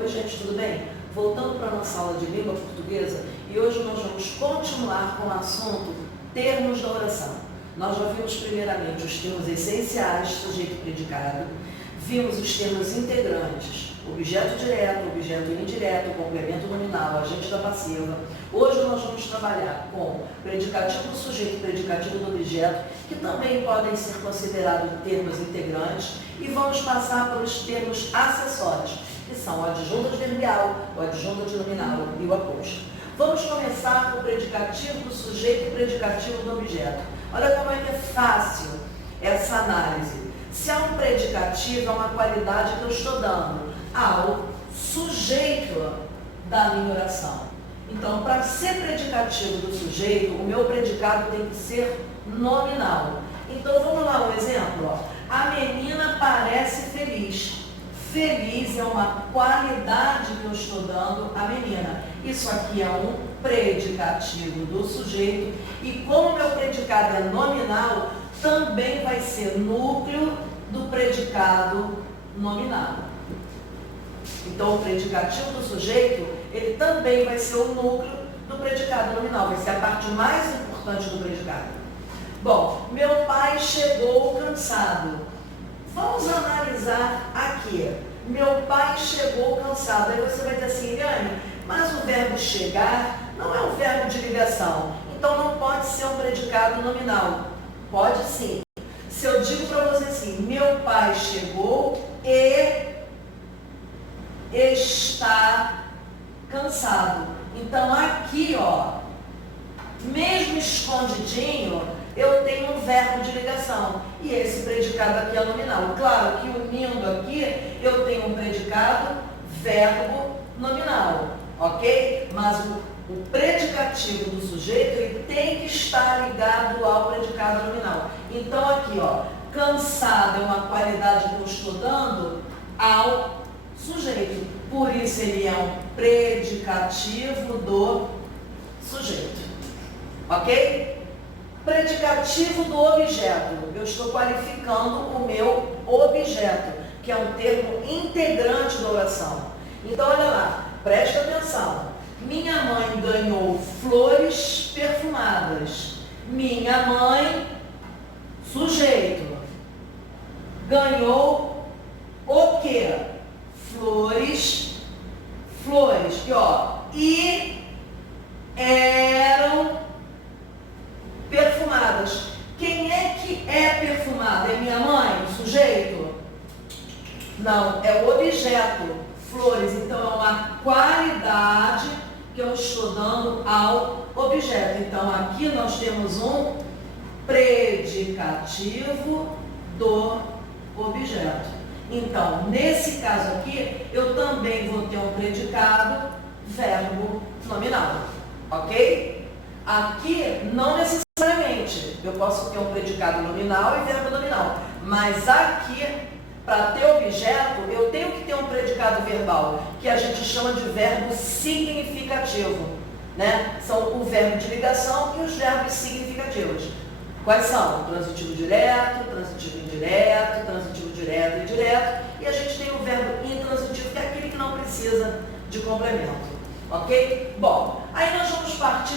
Oi gente, tudo bem? Voltando para a nossa aula de língua portuguesa, e hoje nós vamos continuar com o assunto termos da oração. Nós já vimos primeiramente os termos essenciais, sujeito e predicado, vimos os termos integrantes, objeto direto, objeto indireto, complemento nominal, agente da passiva. Hoje nós vamos trabalhar com predicativo do sujeito e predicativo do objeto, que também podem ser considerados termos integrantes, e vamos passar pelos termos acessórios, que são o adjunto adverbial, o adjunto nominal e o aposto. Vamos começar com o predicativo do sujeito e predicativo do objeto. Olha como é que é fácil essa análise. Se há um predicativo, é uma qualidade que eu estou dando ao sujeito da minha oração. Então, para ser predicativo do sujeito, o meu predicado tem que ser nominal. Então, vamos lá, um exemplo. Ó. A menina parece feliz. Feliz é uma qualidade que eu estou dando à menina. Isso aqui é um predicativo do sujeito. E como meu predicado é nominal, também vai ser núcleo do predicado nominal. Então, o predicativo do sujeito, ele também vai ser o núcleo do predicado nominal. Vai ser a parte mais importante do predicado. Bom, meu pai chegou cansado. Vamos analisar aqui. Meu pai chegou cansado. Aí você vai dizer assim, Eliane, mas o verbo chegar não é um verbo de ligação. Então não pode ser um predicado nominal. Pode sim. Se eu digo para você assim, meu pai chegou e está cansado. Então aqui, ó, mesmo escondidinho, eu tenho um verbo de ligação. E esse predicado aqui é nominal. Claro que unindo aqui, eu tenho um predicado verbo nominal. Ok? Mas o predicativo do sujeito, ele tem que estar ligado ao predicado nominal. Então aqui, ó, cansado é uma qualidade que eu estou dando ao sujeito. Por isso ele é um predicativo do sujeito. Ok? Predicativo do objeto. Eu estou qualificando o meu objeto, que é um termo integrante da oração. Então, olha lá, presta atenção. Minha mãe ganhou flores perfumadas. Minha mãe, sujeito, ganhou o quê? Flores. E ó, e eram perfumadas. Quem é que é perfumada? É minha mãe, sujeito? Não, é o objeto, flores. Então, é uma qualidade que eu estou dando ao objeto. Então, aqui nós temos um predicativo do objeto. Então, nesse caso aqui, eu também vou ter um predicado verbo nominal. Ok? Aqui, não necessariamente, eu posso ter um predicado nominal e verbo nominal, mas aqui, para ter objeto, eu tenho que ter um predicado verbal, que a gente chama de verbo significativo, né? São o verbo de ligação e os verbos significativos. Quais são? Transitivo direto, transitivo indireto, transitivo direto e indireto, e a gente tem o verbo intransitivo, que é aquele que não precisa de complemento. Ok? Bom, aí nós vamos partir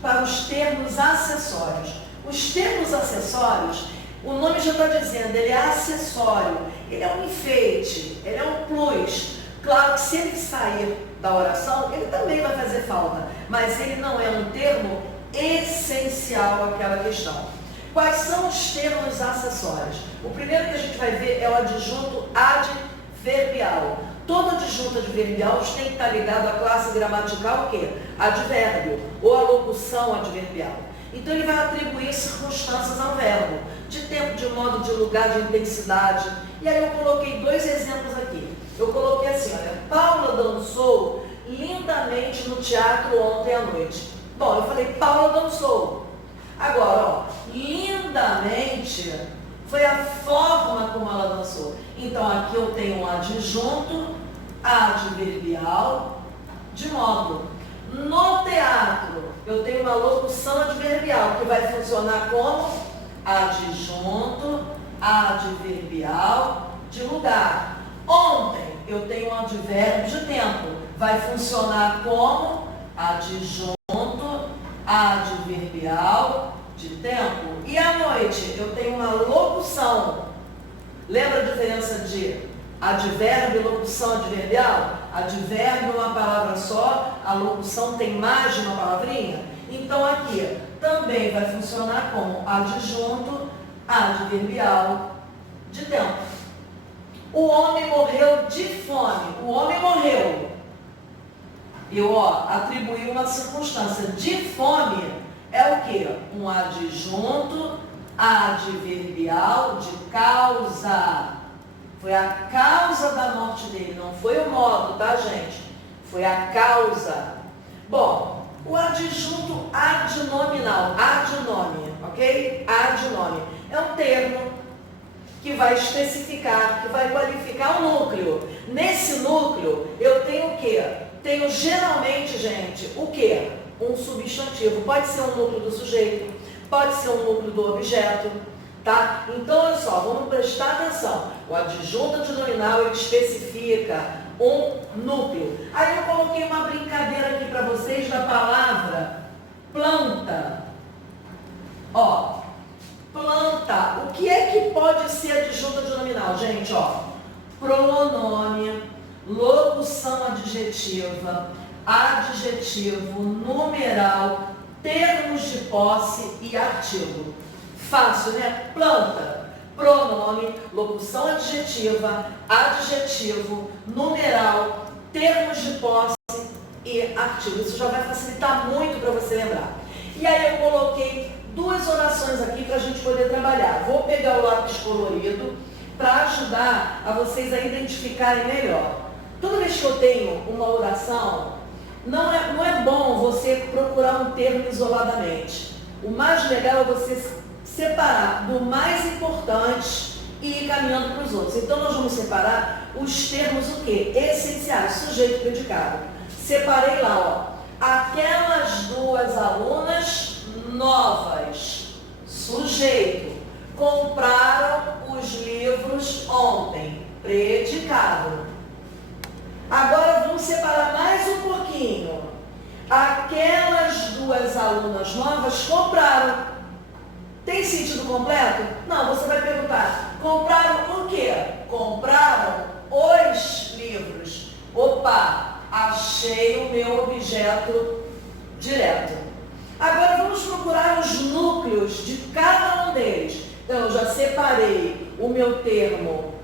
para os termos acessórios. Os termos acessórios, o nome já está dizendo, ele é acessório, ele é um enfeite, ele é um plus. Claro que se ele sair da oração, ele também vai fazer falta, mas ele não é um termo essencial àquela questão. Quais são os termos acessórios? O primeiro que a gente vai ver é o adjunto adverbial. Todo adjunto adverbial tem que estar ligado à classe gramatical o quê? Advérbio, ou à locução adverbial. Então ele vai atribuir circunstâncias ao verbo, de tempo, de modo, de lugar, de intensidade. E aí eu coloquei dois exemplos aqui. Eu coloquei assim, olha, Paula dançou lindamente no teatro ontem à noite. Bom, eu falei, Paula dançou. Agora, ó, lindamente foi a forma como ela dançou. Então, aqui eu tenho um adjunto adverbial de modo. No teatro, eu tenho uma locução adverbial que vai funcionar como adjunto adverbial de lugar. Ontem, eu tenho um advérbio de tempo. Vai funcionar como adjunto adverbial de tempo. E à noite eu tenho uma locução. Lembra a diferença de advérbio e locução adverbial? Advérbio é uma palavra só, a locução tem mais de uma palavrinha. Então aqui também vai funcionar como adjunto adverbial de tempo. O homem morreu de fome. O homem morreu. Eu atribuí uma circunstância. De fome é o quê? Um adjunto adverbial de causa. Foi a causa da morte dele, não foi o modo, tá, gente? Foi a causa. Bom, o adjunto adnominal, adnome, ok? Adnome é um termo que vai especificar, que vai qualificar o núcleo. Nesse núcleo, eu tenho o quê? Tenho geralmente, gente, o quê? Um substantivo. Pode ser um núcleo do sujeito, pode ser um núcleo do objeto, tá? Então, olha só, vamos prestar atenção. O adjunto adnominal, ele especifica um núcleo. Aí eu coloquei uma brincadeira aqui para vocês da palavra planta. Ó, planta. O que é que pode ser adjunto adnominal, gente? Ó, pronome, locução adjetiva, adjetivo, numeral, termos de posse e artigo. Fácil, né? Planta, pronome, locução adjetiva, adjetivo, numeral, termos de posse e artigo. Isso já vai facilitar muito para você lembrar. E aí eu coloquei duas orações aqui para a gente poder trabalhar. Vou pegar o lápis colorido para ajudar a vocês a identificarem melhor. Toda vez que eu tenho uma oração, não é bom você procurar um termo isoladamente. O mais legal é você separar do mais importante e ir caminhando para os outros. Então, nós vamos separar os termos o quê? Essenciais, sujeito e predicado. Separei lá, ó, aquelas duas alunas novas, sujeito, compraram os livros ontem, predicado. Agora vamos separar mais um pouquinho. Aquelas duas alunas novas compraram. Tem sentido completo? Não, você vai perguntar, compraram o quê? Compraram os livros. Opa, achei o meu objeto direto. Agora vamos procurar os núcleos de cada um deles. Então, eu já separei o meu termo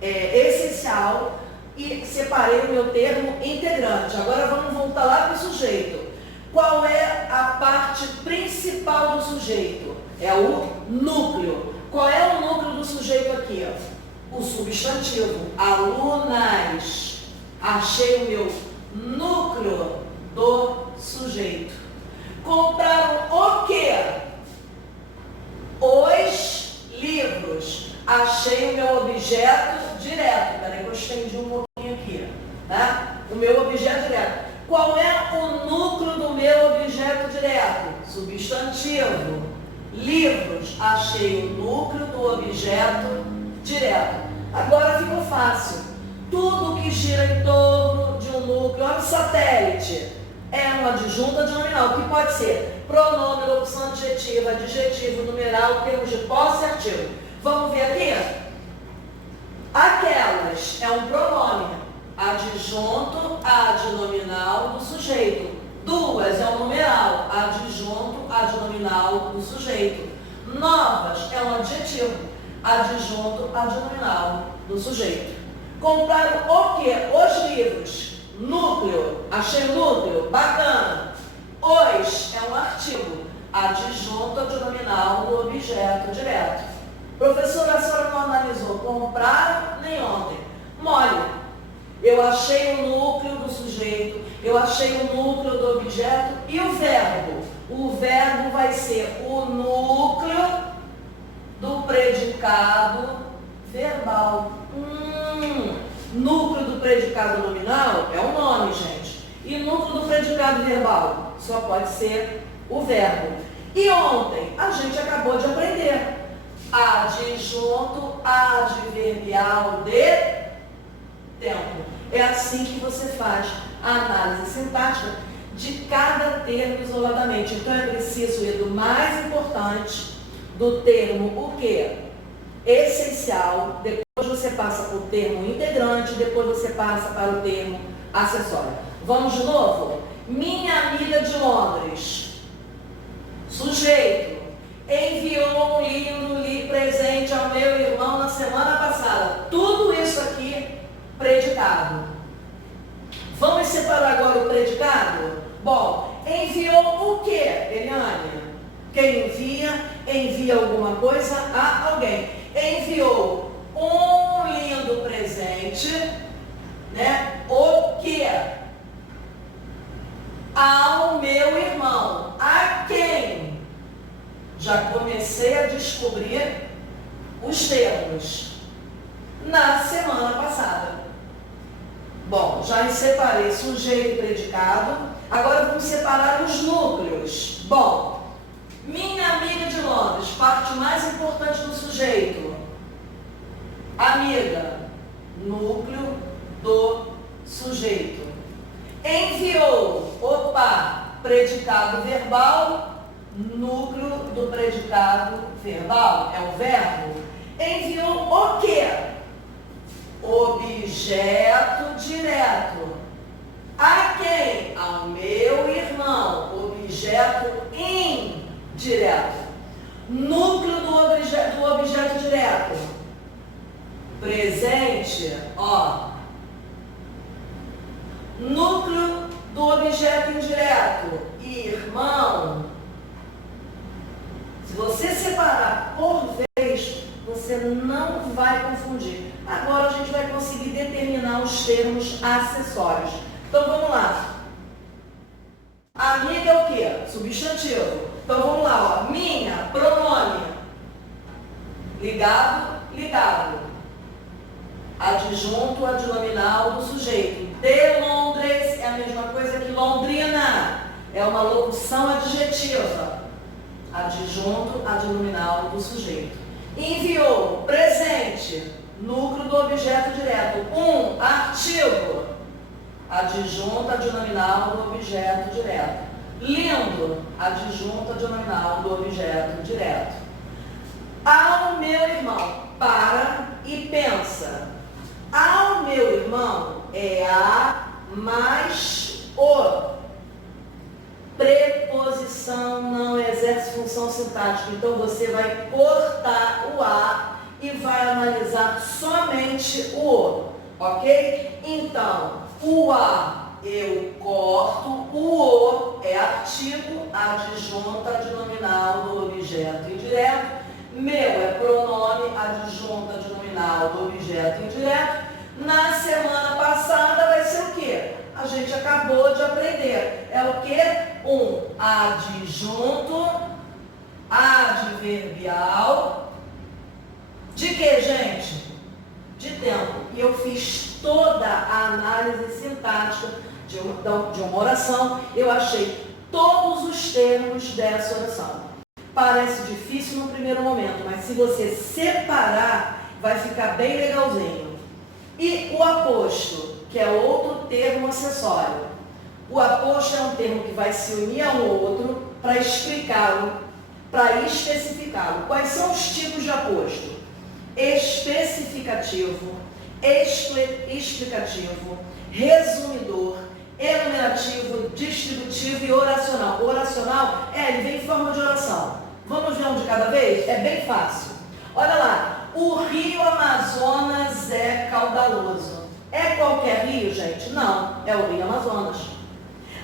essencial e separei o meu termo integrante. Agora vamos voltar lá para o sujeito. Qual é a parte principal do sujeito? É o núcleo. Qual é o núcleo do sujeito aqui? O substantivo. Alunas. Achei o meu núcleo do sujeito. Compraram o quê? Os livros. Achei o meu objeto direto. Peraí que eu estendi um pouquinho aqui. Tá? O meu objeto direto. Qual é o núcleo do meu objeto direto? Substantivo. Livros. Achei o núcleo do objeto direto. Agora ficou fácil. Tudo que gira em torno de um núcleo, olha o satélite, é um adjunto adnominal, que pode ser pronome, locução adjetiva, adjetivo, numeral, termos de posse e artigo. Vamos ver aqui? Aquelas é um pronome, adjunto adnominal do sujeito. Duas é um numeral, adjunto adnominal do sujeito. Novas é um adjetivo, adjunto adnominal do sujeito. Compraram o quê? Os livros. Núcleo. Achei o núcleo? Bacana. Os é um artigo, adjunto adnominal do objeto direto. Professora, a senhora não analisou. Compraram nem ontem. Mole. Eu achei o núcleo do sujeito, eu achei o núcleo do objeto e o verbo. O verbo vai ser o núcleo do predicado verbal. Núcleo do predicado nominal é o nome, gente. E núcleo do predicado verbal só pode ser o verbo. E ontem a gente acabou de aprender adjunto adverbial de tempo. É assim que você faz a análise sintática de cada termo isoladamente. Então é preciso ir do mais importante, do termo o quê? Essencial, depois você passa para o termo integrante, depois você passa para o termo acessório. Vamos de novo? Minha amiga de Londres. Sujeito. Enviou um lindo presente ao meu irmão na semana passada. Tudo isso aqui, predicado. Vamos separar agora o predicado? Bom, enviou o quê, Eliane? Quem envia alguma coisa a alguém. Enviou um lindo presente, né? O quê? Ao meu irmão. A quem? Já comecei a descobrir os termos na semana passada. Bom, já separei sujeito e predicado. Agora vamos separar os núcleos. Bom, minha amiga de Londres, parte mais importante do sujeito. Amiga, núcleo do sujeito. Enviou, predicado verbal, núcleo do predicado verbal, é o verbo. Enviou o quê? Objeto direto. A quem? Ao meu irmão. Objeto indireto. Núcleo do objeto direto. Presente, ó. Núcleo do objeto indireto. Irmão. Se você separar por vez, você não vai confundir. Agora a gente vai conseguir determinar os termos acessórios. Então vamos lá. Amiga é o quê? Substantivo. Então vamos lá, ó. Minha, pronome. Ligado, ligado. Adjunto, adnominal do sujeito. De Londres é a mesma coisa que Londrina. É uma locução adjetiva. Adjunto, adnominal do sujeito. Enviou, presente, núcleo do objeto direto. Um artigo, adjunto, adnominal do objeto direto. Lindo, adjunto, adnominal do objeto direto. Ao meu irmão, para e pensa. Ao meu irmão é a mais o. Preposição não exerce função sintática, então você vai cortar o a e vai analisar somente o o, ok? Então, o a eu corto, o é artigo, adjunto, adnominal do objeto indireto, meu é pronome, adjunto, adnominal do objeto indireto. Na semana passada vai ser o quê? A gente acabou de aprender. É o quê? Um adjunto adverbial de quê, gente? De tempo. E eu fiz toda a análise sintática de uma oração. Eu achei todos os termos dessa oração. Parece difícil no primeiro momento, mas se você separar, vai ficar bem legalzinho. E o aposto, que é outro termo acessório. O aposto é um termo que vai se unir a um outro para explicá-lo, para especificá-lo. Quais são os tipos de aposto? Especificativo, explicativo, resumidor, enumerativo, distributivo e oracional. O oracional, ele vem em forma de oração. Vamos ver um de cada vez? É bem fácil. Olha lá. O rio Amazonas é caudaloso. É qualquer rio, gente? Não, é o rio Amazonas.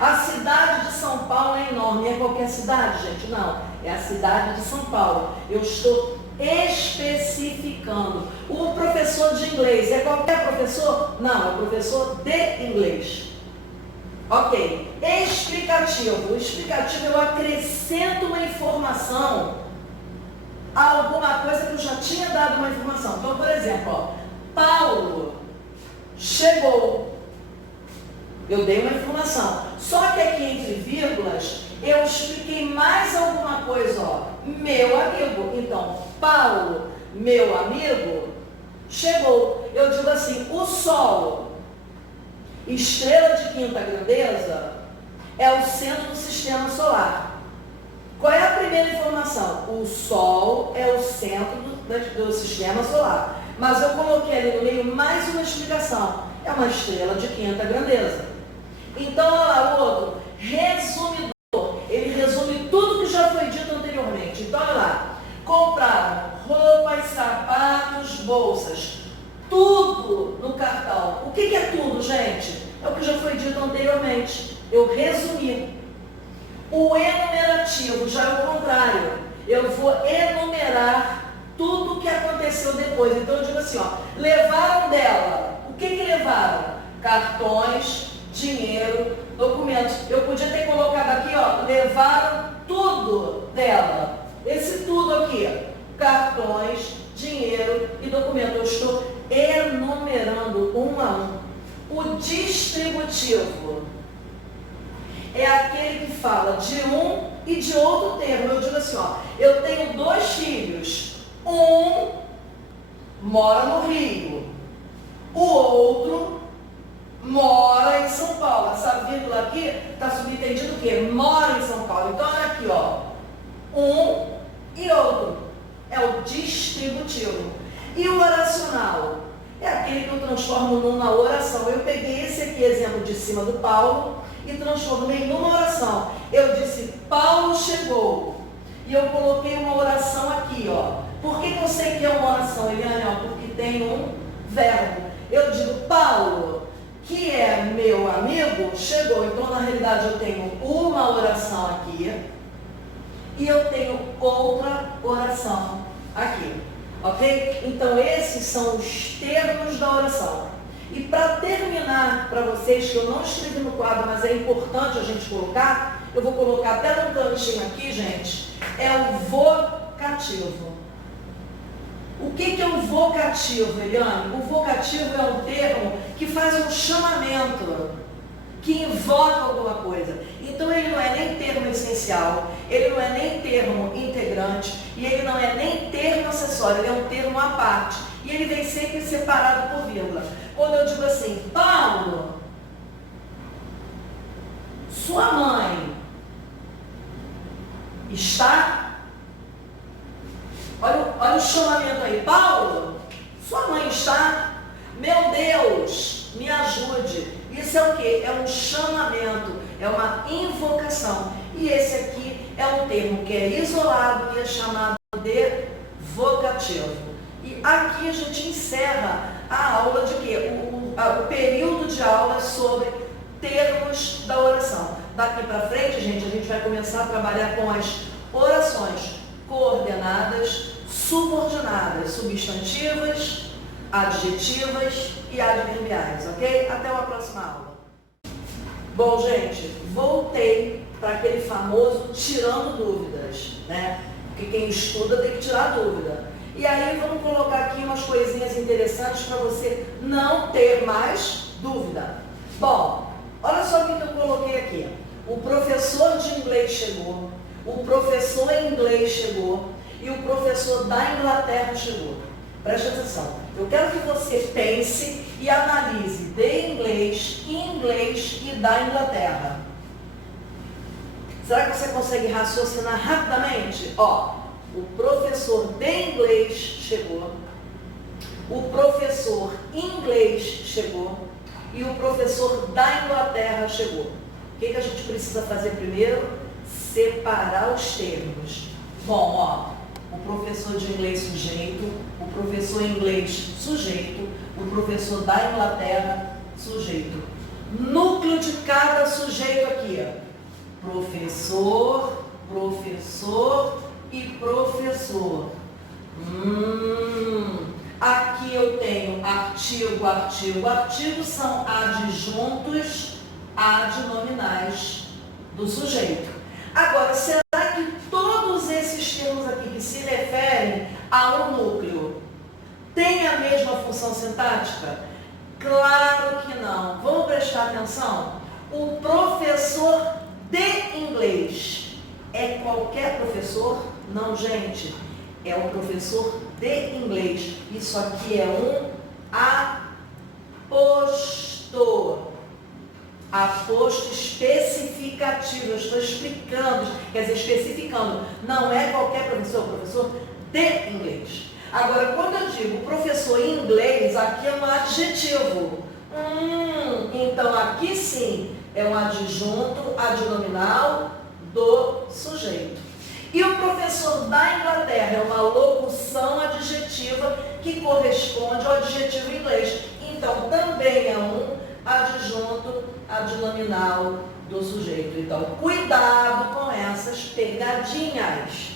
A cidade de São Paulo é enorme. É qualquer cidade, gente? Não, é a cidade de São Paulo. Eu estou especificando. O professor de inglês é qualquer professor? Não, é o professor de inglês. Ok. Explicativo. O explicativo, eu acrescento uma informação a alguma coisa que eu já tinha dado uma informação. Então, por exemplo, ó, Paulo chegou. Eu dei uma informação. Só que aqui entre vírgulas, eu expliquei mais alguma coisa, ó. Meu amigo. Então, Paulo, meu amigo, chegou. Eu digo assim, o sol Estrela de quinta grandeza é o centro do sistema solar. Qual é a primeira informação? O Sol é o centro do sistema solar. Mas eu coloquei ali no meio mais uma explicação. É uma estrela de quinta grandeza. Então, olha lá o outro. Resumidor. Ele resume tudo que já foi dito anteriormente. Então, olha lá. Compraram roupas, sapatos, bolsas. Tudo no cartão. O que é tudo, gente? É o que já foi dito anteriormente. Eu resumi. O enumerativo já é o contrário. Eu vou enumerar tudo o que aconteceu depois. Então eu digo assim, ó, levaram dela. O que levaram? Cartões, dinheiro, documentos. Eu podia ter colocado aqui, ó, levaram tudo dela. Esse tudo aqui, cartões, dinheiro e documento. Eu estou enumerando um a um. O distributivo é aquele que fala de um e de outro termo. Eu digo assim, ó, eu tenho 2 filhos. Um mora no Rio, o outro mora em São Paulo. Essa vírgula aqui está subentendido o quê? Mora em São Paulo. Então, olha aqui, ó, um e outro. É o distributivo. E o oracional? É aquele que eu transformo numa oração. Eu peguei esse aqui, exemplo de cima do Paulo, e transformei numa oração. Eu disse, Paulo chegou. E eu coloquei uma oração aqui, ó. Por que eu sei que é uma oração, Eliane? Porque tem um verbo. Eu digo, Paulo, que é meu amigo, chegou. Então, na realidade, eu tenho uma oração aqui e eu tenho outra oração aqui. Ok? Então, esses são os termos da oração. E para terminar para vocês, que eu não escrevi no quadro, mas é importante a gente colocar, eu vou colocar até num cantinho aqui, gente, é o vocativo. O que é o vocativo, Eliane? O vocativo é um termo que faz um chamamento, que invoca alguma coisa. Então ele não é nem termo essencial, ele não é nem termo integrante, e ele não é nem termo acessório, ele é um termo à parte. E ele vem sempre separado por vírgula. Quando eu digo assim, Paulo, sua mãe está... Olha o chamamento aí. Paulo, sua mãe está... Meu Deus, me ajude. Isso é o quê? É um chamamento, é uma invocação. E esse aqui é um termo que é isolado e é chamado de vocativo. E aqui a gente encerra a aula de quê? O período de aula sobre termos da oração. Daqui para frente, gente, a gente vai começar a trabalhar com as orações coordenadas, subordinadas, substantivas, adjetivas e adverbiais, ok? Até uma próxima aula. Bom, gente, voltei para aquele famoso tirando dúvidas, né? Porque quem estuda tem que tirar dúvida. E aí vamos colocar aqui umas coisinhas interessantes para você não ter mais dúvida. Bom, olha só o que eu coloquei aqui. O professor de inglês chegou, o professor em inglês chegou e o professor da Inglaterra chegou. Preste atenção. Eu quero que você pense e analise de inglês e da Inglaterra. Será que você consegue raciocinar rapidamente? Ó, o professor de inglês chegou, o professor inglês chegou e o professor da Inglaterra chegou. O que a gente precisa fazer primeiro? Separar os termos. Bom, ó, o professor de inglês sujeito, o professor inglês sujeito, o professor da Inglaterra sujeito. Núcleo de cada sujeito aqui, professor, professor e professor. Aqui eu tenho artigo, artigo, artigo são adjuntos adnominais do sujeito. Agora, será que todos esses termos aqui que se referem a um núcleo têm a mesma função sintática? Claro que não. Vamos prestar atenção? O professor de inglês é qualquer professor? Não, gente. É o professor de inglês. Isso aqui é um apostor. Aposto especificativo, eu estou explicando, quer dizer, especificando. Não é qualquer professor de inglês. Agora, quando eu digo professor em inglês, aqui é um adjetivo. Então, aqui sim é um adjunto adnominal do sujeito. E o professor da Inglaterra é uma locução adjetiva que corresponde ao adjetivo em inglês. Então, também é um adjunto adnominal do sujeito. Então, cuidado com essas pegadinhas.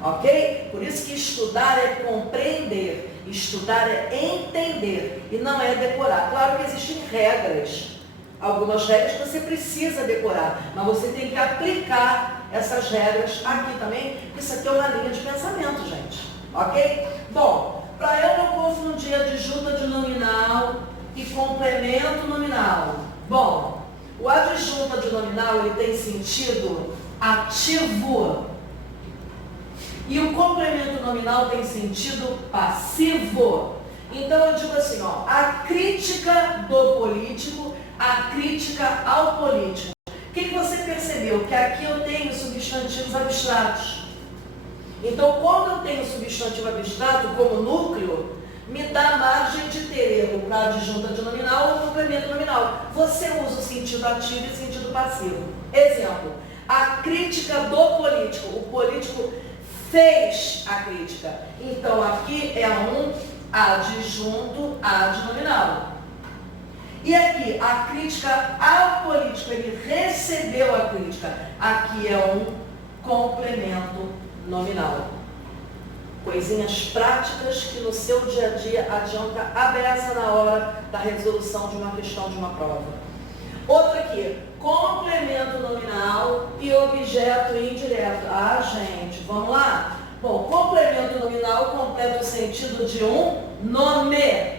Ok? Por isso que estudar é compreender, estudar é entender e não é decorar. Claro que existem regras, algumas regras que você precisa decorar, mas você tem que aplicar essas regras aqui também, porque isso aqui é uma linha de pensamento, gente. Ok? Bom, para eu não confundir adjunto adnominal e complemento nominal. Bom, o adjunto adnominal ele tem sentido ativo. E o complemento nominal tem sentido passivo. Então eu digo assim, ó, a crítica do político, a crítica ao político. O que você percebeu? Que aqui eu tenho substantivos abstratos. Então, quando eu tenho substantivo abstrato como núcleo, me dá margem de ter erro para adjunto adnominal ou complemento nominal. Você usa o sentido ativo e o sentido passivo. Exemplo, a crítica do político. O político fez a crítica. Então, aqui é um adjunto adnominal. E aqui, a crítica ao político, ele recebeu a crítica. Aqui é um complemento nominal. Coisinhas práticas que no seu dia a dia adianta a beça na hora da resolução de uma questão de uma prova. Outra aqui, complemento nominal e objeto indireto. Ah, gente, vamos lá? Bom, complemento nominal completa o sentido de um nome.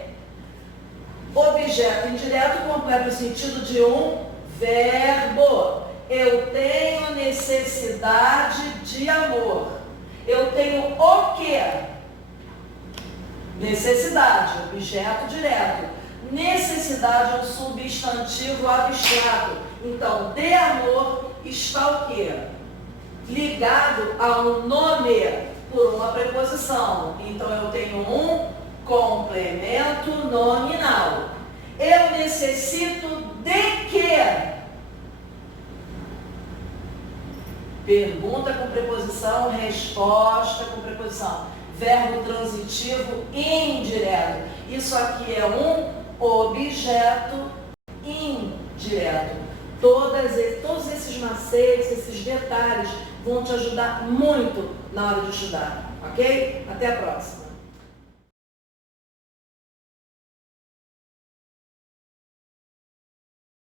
Objeto indireto completa o sentido de um verbo. Eu tenho necessidade de amor. Eu tenho o quê? Necessidade, objeto direto. Necessidade é um substantivo abstrato. Então, de amor está o quê? Ligado a um nome por uma preposição. Então, eu tenho um complemento nominal. Eu necessito de quê? Pergunta com preposição, resposta com preposição. Verbo transitivo indireto. Isso aqui é um objeto indireto. Todos esses macetes, esses detalhes vão te ajudar muito na hora de estudar. Ok? Até a próxima.